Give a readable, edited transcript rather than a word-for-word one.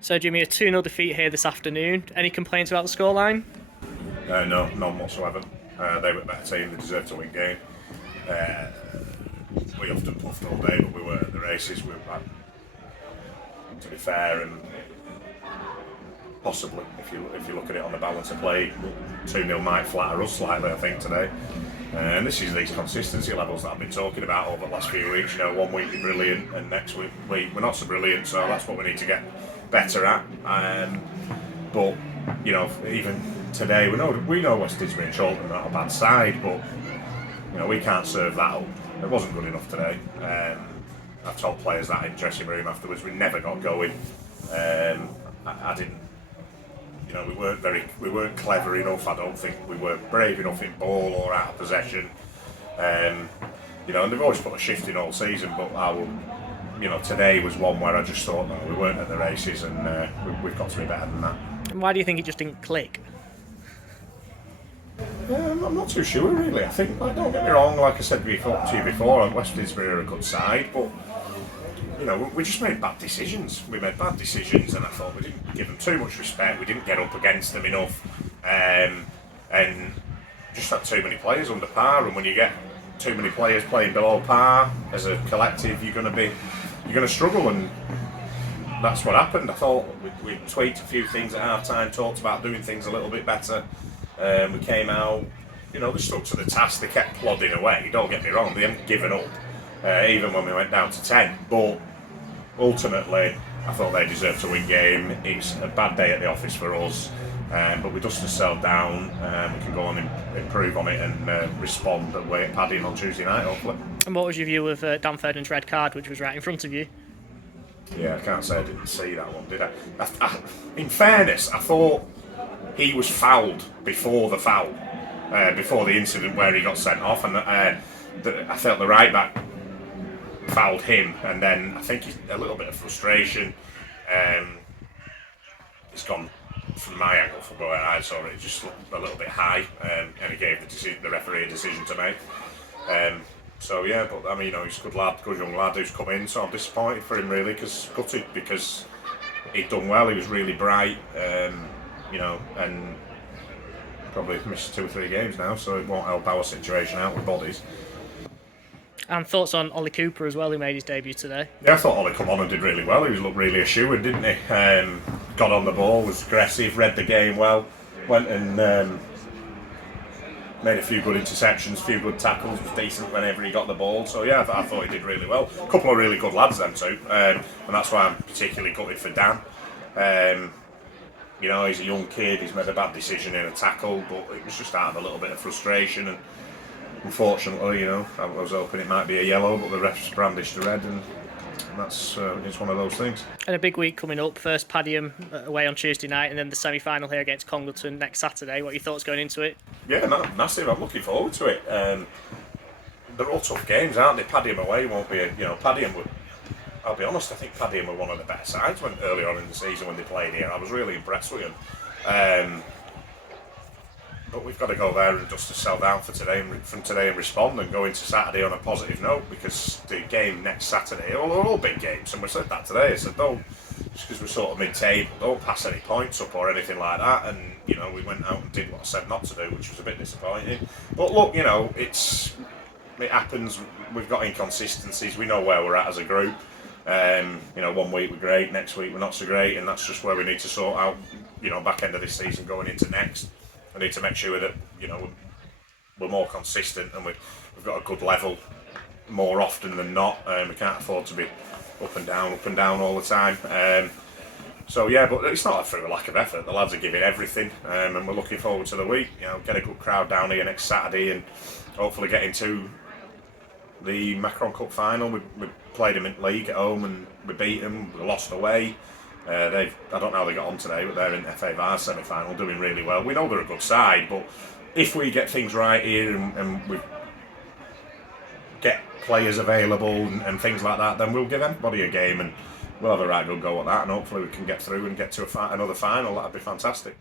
So Jimmy, a 2-0 defeat here this afternoon. Any complaints about the scoreline? No, none whatsoever. They were a better team. They deserved to win game. Uh, we often puffed all day, but we weren't at the races. We were back, to be fair, and possibly, if you look at it on the balance of play, 2-0 might flatter us slightly, I think, today. And this is these consistency levels that I've been talking about over the last few weeks. You know, one week we're brilliant, and next week we're not so brilliant. So that's what we need to get better at. But you know, even today, we know West Didsbury and Chorlton are not a bad side, but you know, we can't serve that up. It wasn't good enough today. I've told players that in the dressing room afterwards. We never got going. I didn't. You know, we weren't clever enough. I don't think we were brave enough in ball or out of possession. You know, and they've always put a shift in all season. But today was one where I just thought, no, we weren't at the races, and we've got to be better than that. And why do you think it just didn't click? I'm not too sure, really. I think, don't get me wrong, like I said to you before, West Didsbury are a good side, but you know, we just made bad decisions. We made bad decisions, and I thought we didn't give them too much respect. We didn't get up against them enough, and just had too many players under par. And when you get too many players playing below par as a collective, you're going to struggle, and that's what happened. I thought we tweaked a few things at half time, talked about doing things a little bit better. We came out, you know, they stuck to the task. They kept plodding away. Don't get me wrong, they haven't given up, even when we went down to 10. But ultimately, I thought they deserved to win game. It's a bad day at the office for us, but we dust ourselves down. We can go on and improve on it and respond away at Paddy on Tuesday night, hopefully. And what was your view of Dan Ferdinand's red card, which was right in front of you? Yeah, I can't say I didn't see that one, did I? In fairness, I thought he was fouled before the foul, before the incident where he got sent off, and I felt the right back fouled him, and then I think a little bit of frustration. It's gone from my angle, from where I saw it, just looked a little bit high, and he gave the referee a decision to make. So yeah, but I mean, you know, he's a good lad, good young lad who's come in. So I'm disappointed for him, really, gutted because he'd done well. He was really bright, you know, and probably missed 2 or 3 games now, so it won't help our situation out with bodies. And thoughts on Ollie Cooper as well, who made his debut today? Yeah, I thought Ollie come on and did really well. He looked really assured, didn't he? Got on the ball, was aggressive, read the game well, went and made a few good interceptions, a few good tackles, was decent whenever he got the ball. So yeah, I thought he did really well. A couple of really good lads, them too, and that's why I'm particularly gutted for Dan. You know, he's a young kid, he's made a bad decision in a tackle, but it was just out of a little bit of frustration, and unfortunately, you know, I was hoping it might be a yellow, but the refs brandished a red, and that's it's one of those things. And a big week coming up. First Padiham away on Tuesday night, and then the semi-final here against Congleton next Saturday. What are your thoughts going into it? Yeah, massive. I'm looking forward to it. They're all tough games, aren't they? Padiham away won't be, Padiham would. I'll be honest, I think Padiham were one of the better sides earlier on in the season when they played here. I was really impressed with them. But we've got to go there and dust ourselves down from today and respond and go into Saturday on a positive note, because the game next Saturday, they're all big games, and we said that today. I said, don't, just because we're sort of mid-table, don't pass any points up or anything like that. And you know, we went out and did what I said not to do, which was a bit disappointing. But look, you know, it happens. We've got inconsistencies. We know where we're at as a group. You know, one week we're great, next week we're not so great, and that's just where we need to sort out. You know, back end of this season going into next. We need to make sure that, you know, we're more consistent and we've got a good level more often than not. We can't afford to be up and down all the time. So yeah, but it's not through a lack of effort. The lads are giving everything, and we're looking forward to the week. You know, get a good crowd down here next Saturday, and hopefully get into the Macron Cup final. We played them in league at home and we beat them. We lost away. I don't know how they got on today, but they're in FA Vars semi-final, doing really well. We know they're a good side, but if we get things right here and we get players available and things like that, then we'll give anybody a game, and we'll have a right good go at that, and hopefully we can get through and get to another final. That'd be fantastic.